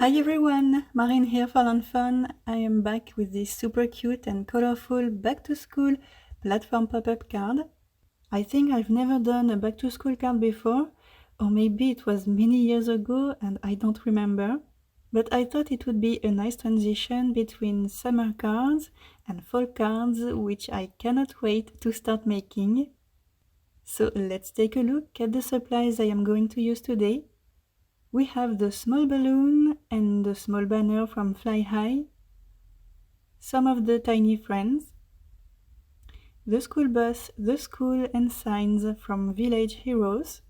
Hi everyone, Marine here for lawnfawn. I am back with this super cute and colorful back to school platform pop-up card. I think I've never done a back to school card before, or maybe it was many years ago and I don't remember. But I thought it would be a nice transition between summer cards and fall cards, which I cannot wait to start making. So let's take a look at the supplies I am going to use today. We have the small balloon and the small banner from Fly High, some of the tiny friends, the school bus, the school and signs from Village Heroes.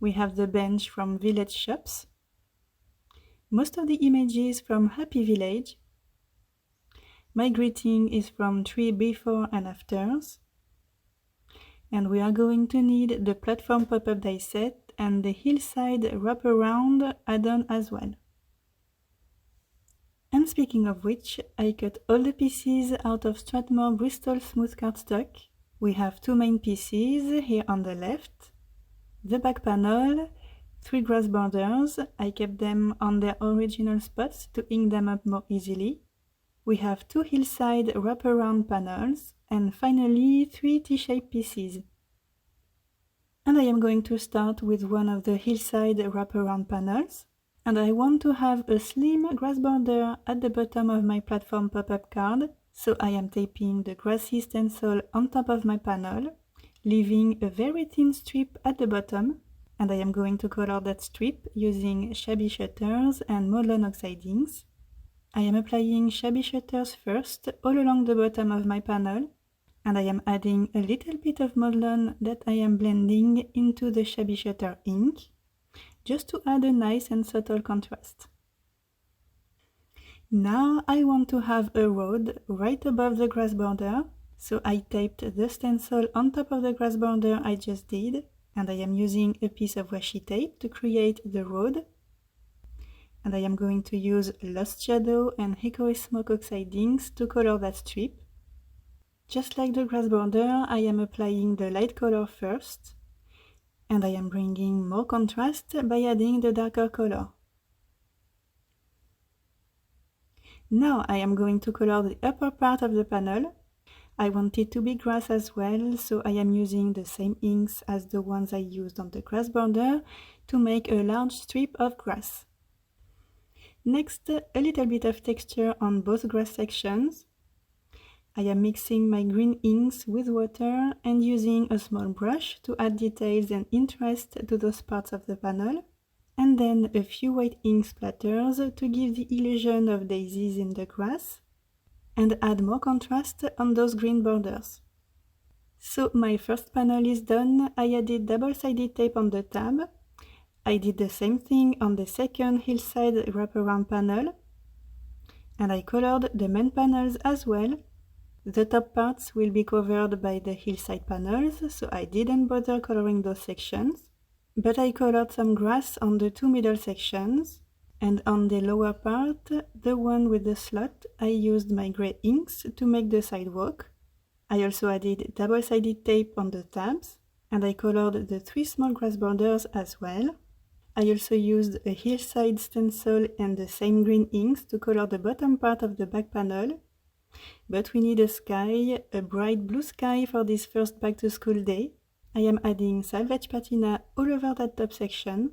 We have the bench from Village Shops, most of the images from Happy Village. My greeting is from Tree Before and Afters. And we are going to need the platform pop-up die set and the hillside wraparound add-on as well. And speaking of which, I cut all the pieces out of Strathmore Bristol smooth cardstock. We have two main pieces here on the left, the back panel, 3 grass borders. I kept them on their original spots to ink them up more easily. We have 2 hillside wraparound panels, and finally 3 T-shaped pieces. And I am going to start with one of the hillside wraparound panels. And I want to have a slim grass border at the bottom of my platform pop-up card, so I am taping the grassy stencil on top of my panel, leaving a very thin strip at the bottom, and I am going to color that strip using shabby shutters and mowed oxide inks. I am applying shabby shutters first all along the bottom of my panel, and I am adding a little bit of mowed that I am blending into the shabby shutter ink, just to add a nice and subtle contrast. Now I want to have a road right above the grass border, so I taped the stencil on top of the grass border I just did, and I am using a piece of washi tape to create the road. And I am going to use Lost Shadow and Hickory Smoke oxide inks to color that strip. Just like the grass border, I am applying the light color first, and I am bringing more contrast by adding the darker color. Now I am going to color the upper part of the panel. I want it to be grass as well, so I am using the same inks as the ones I used on the grass border to make a large strip of grass. Next, a little bit of texture on both grass sections. I am mixing my green inks with water and using a small brush to add details and interest to those parts of the panel, and then a few white ink splatters to give the illusion of daisies in the grass and add more contrast on those green borders. So my first panel is done. I added double-sided tape on the tab. I did the same thing on the second hillside wraparound panel, and I colored the main panels as well. The top parts will be covered by the hillside panels, so I didn't bother coloring those sections, but I colored some grass on the 2 middle sections, and on the lower part, the one with the slot, I used my gray inks to make the sidewalk. I also added double-sided tape on the tabs, and I colored the 3 small grass borders as well. I also used a hillside stencil and the same green inks to color the bottom part of the back panel. But we need a sky, a bright blue sky for this first back to school day. I am adding salvaged patina all over that top section.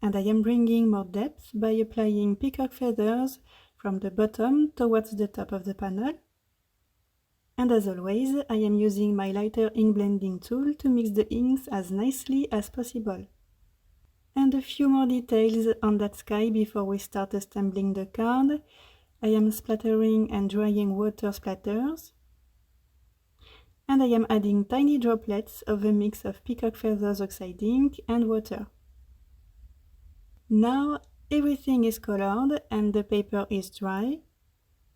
And I am bringing more depth by applying peacock feathers from the bottom towards the top of the panel. And as always, I am using my lighter ink blending tool to mix the inks as nicely as possible. And a few more details on that sky before we start assembling the card. I am splattering and drying water splatters. And I am adding tiny droplets of a mix of peacock feathers oxide ink and water. Now everything is colored and the paper is dry,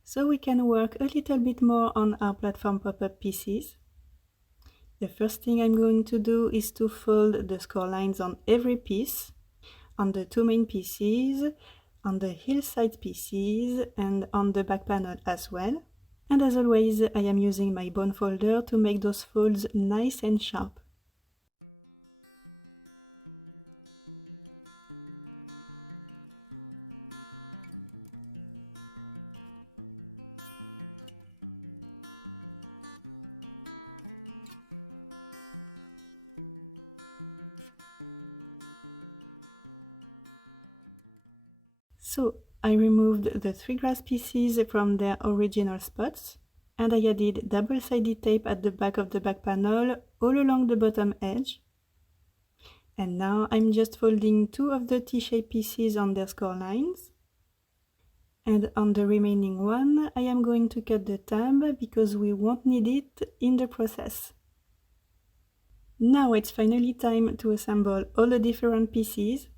so we can work a little bit more on our platform pop-up pieces. The first thing I'm going to do is to fold the score lines on every piece, on the 2 main pieces, on the hillside pieces, and on the back panel as well. And as always, I am using my bone folder to make those folds nice and sharp. So I removed the 3 grass pieces from their original spots, and I added double-sided tape at the back of the back panel all along the bottom edge. And now I'm just folding 2 of the T-shaped pieces on their score lines. And on the remaining one, I am going to cut the tab because we won't need it in the process. Now it's finally time to assemble all the different pieces.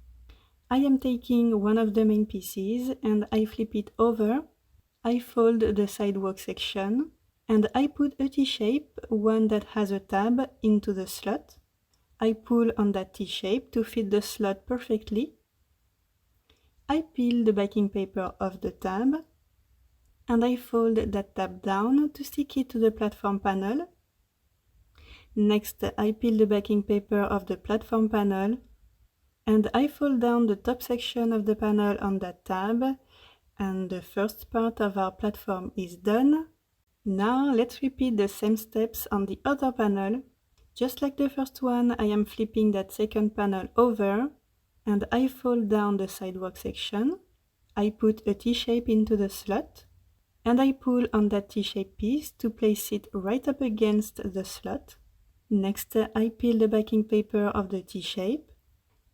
I am taking one of the main pieces and I flip it over. I fold the sidewalk section and I put a T-shape, one that has a tab, into the slot. I pull on that T-shape to fit the slot perfectly. I peel the backing paper off the tab and I fold that tab down to stick it to the platform panel. Next, I peel the backing paper off the platform panel and I fold down the top section of the panel on that tab, and the first part of our platform is done. Now let's repeat the same steps on the other panel. Just like the first one, I am flipping that second panel over and I fold down the sidewalk section. I put a T-shape into the slot and I pull on that T-shaped piece to place it right up against the slot. Next, I peel the backing paper of the T-shape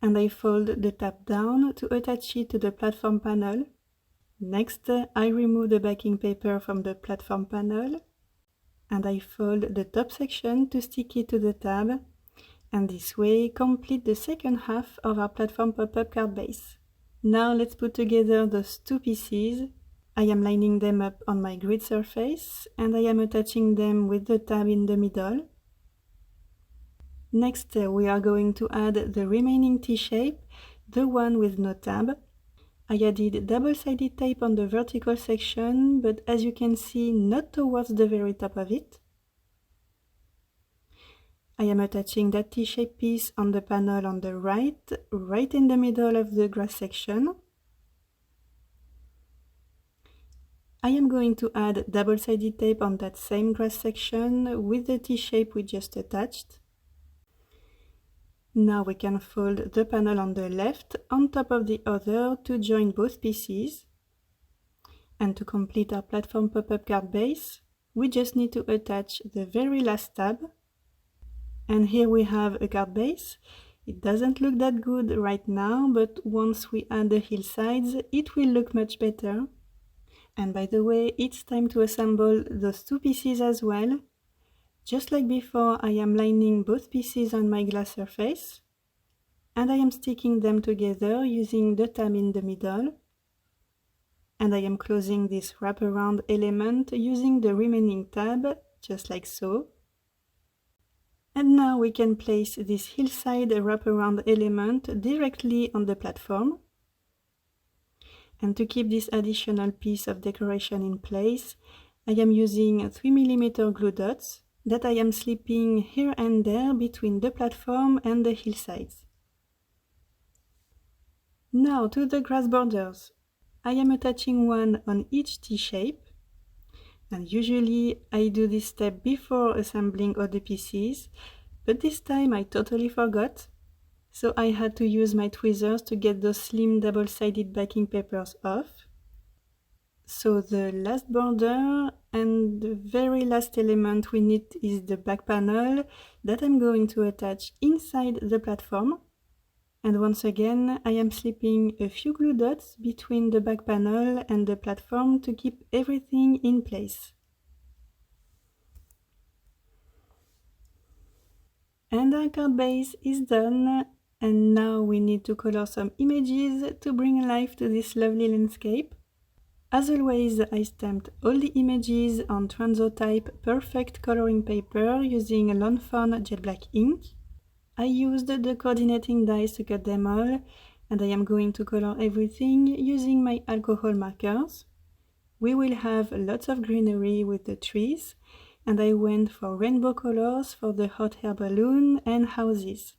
and I fold the tab down to attach it to the platform panel. Next, I remove the backing paper from the platform panel and I fold the top section to stick it to the tab, and this way complete the second half of our platform pop-up card base. Now let's put together those 2 pieces. I am lining them up on my grid surface and I am attaching them with the tab in the middle. Next, we are going to add the remaining T-shape, the one with no tab. I added double-sided tape on the vertical section, but as you can see, not towards the very top of it. I am attaching that T-shaped piece on the panel on the right in the middle of the grass section. I am going to add double-sided tape on that same grass section with the T-shape we just attached. Now we can fold the panel on the left on top of the other to join both pieces. And to complete our platform pop-up card base, we just need to attach the very last tab. And here we have a card base. It doesn't look that good right now, but once we add the hillsides, it will look much better. And by the way, it's time to assemble those 2 pieces as well. Just like before, I am lining both pieces on my glass surface, and I am sticking them together using the tab in the middle. And I am closing this wraparound element using the remaining tab, just like so. And now we can place this hillside wraparound element directly on the platform. And to keep this additional piece of decoration in place, I am using 3mm glue dots that I am slipping here and there between the platform and the hillsides. Now to the grass borders. I am attaching one on each T-shape, and usually I do this step before assembling all the pieces, but this time I totally forgot, so I had to use my tweezers to get those slim double-sided backing papers off. So the last border and the very last element we need is the back panel that I'm going to attach inside the platform. And once again, I am slipping a few glue dots between the back panel and the platform to keep everything in place. And our card base is done, and now we need to color some images to bring life to this lovely landscape. As always, I stamped all the images on Transotype Perfect coloring paper using lawnfawn jet black ink. I used the coordinating dies to cut them all, and I am going to color everything using my alcohol markers. We will have lots of greenery with the trees, and I went for rainbow colors for the hot air balloon and houses.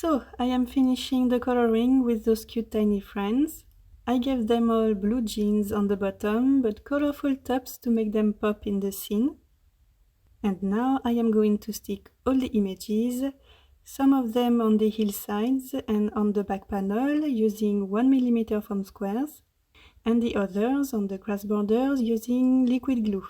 So, I am finishing the coloring with those cute tiny friends. I gave them all blue jeans on the bottom, but colorful tops to make them pop in the scene. And now I am going to stick all the images, some of them on the hillsides and on the back panel using 1mm foam squares, and the others on the grass borders using liquid glue.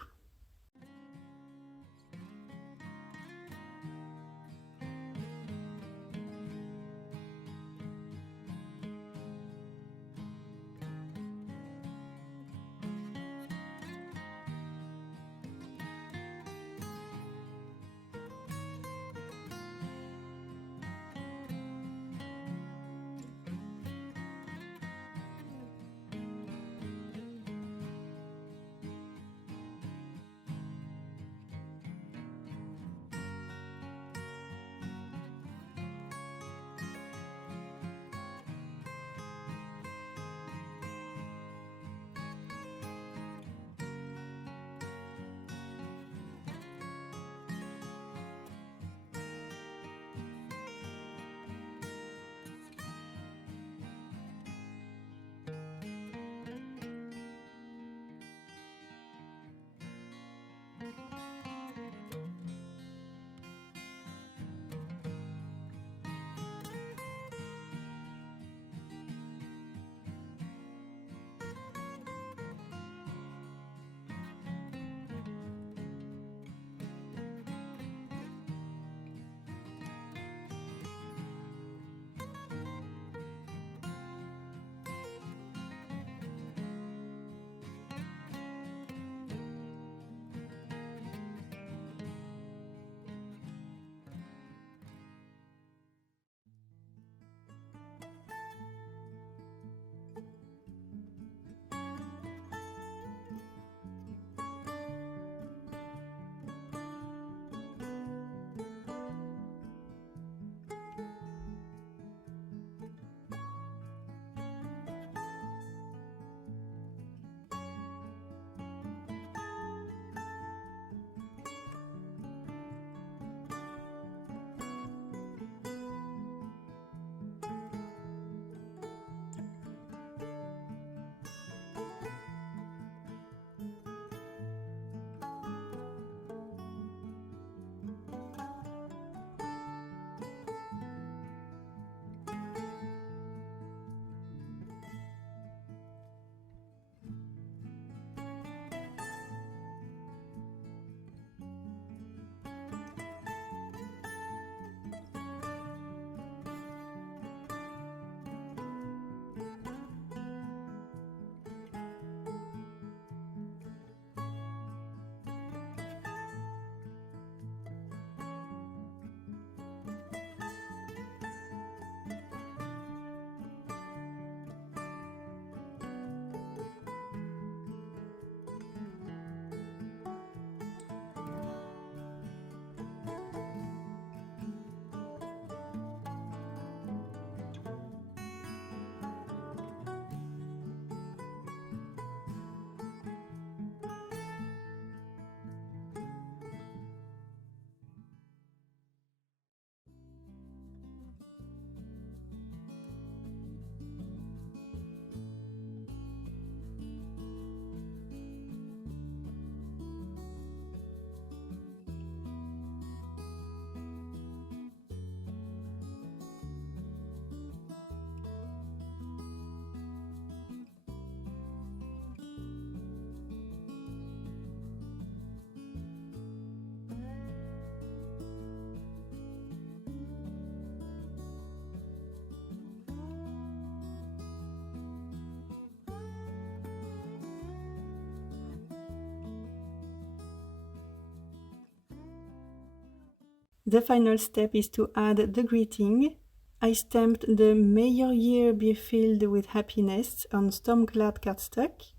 The final step is to add the greeting. I stamped the "May your year be filled with happiness" on storm-clad cardstock,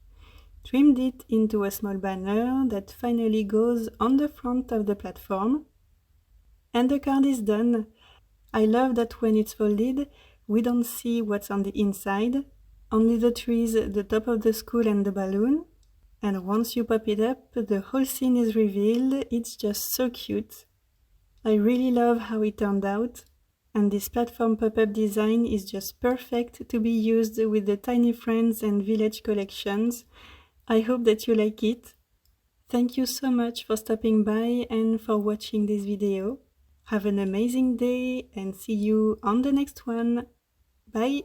trimmed it into a small banner that finally goes on the front of the platform, and the card is done. I love that when it's folded, we don't see what's on the inside, only the trees, the top of the school and the balloon. And once you pop it up, the whole scene is revealed. It's just so cute. I really love how it turned out. And this platform pop-up design is just perfect to be used with the Tiny Friends and Village collections. I hope that you like it. Thank you so much for stopping by and for watching this video. Have an amazing day and see you on the next one. Bye!